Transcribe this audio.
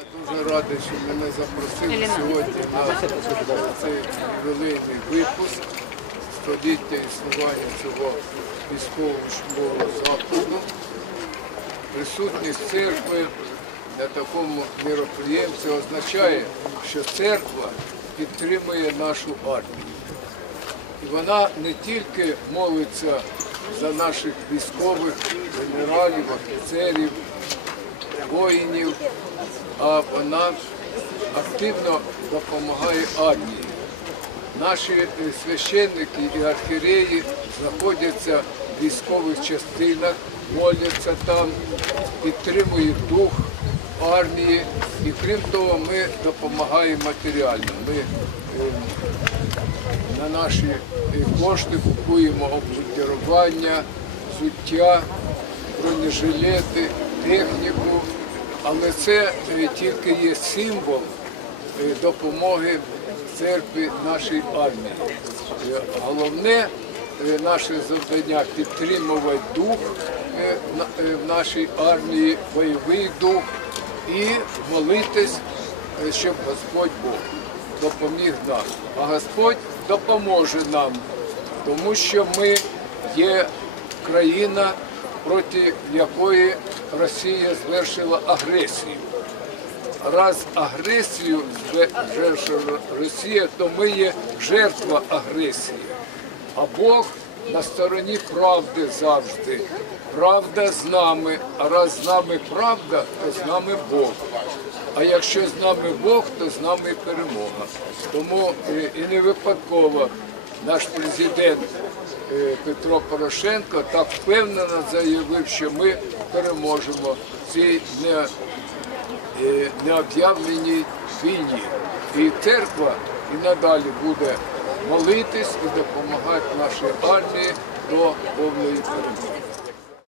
Я дуже радий, що мене запросили сьогодні на цей ювілейний випуск століття існування цього військового школу закладу. Присутність церкви на такому міроприємстві означає, що церква підтримує нашу армію. І вона не тільки молиться за наших військових, генералів, офіцерів, воїнів, а вона активно допомагає армії. Наші е, священники і архіреї знаходяться в військових частинах, моляться там, підтримують дух армії. І крім того, ми допомагаємо матеріально. Ми е, на наші е, кошти купуємо обмундирування, взуття, бронежилети, техніку. Але це е, тільки є символ е, допомоги церкві нашій армії. Е, Головне наше завдання підтримувати дух в нашій армії, бойовий дух і молитись, щоб Господь Бог допоміг нам. А Господь допоможе нам, тому що ми є країна, проти якої Росія звершила агресію. Раз агресію звершила Росія, то ми є жертва агресії. А Бог на стороні правди завжди. Правда з нами, а раз з нами правда, то з нами Бог. А якщо з нами Бог, то з нами перемога. Тому е, і не випадково наш президент е, Петро Порошенко так впевнено заявив, що ми переможемо в цій е, необ'явленій війні. І церква і надалі буде молитись і допомагати нашій армії до повної перемоги.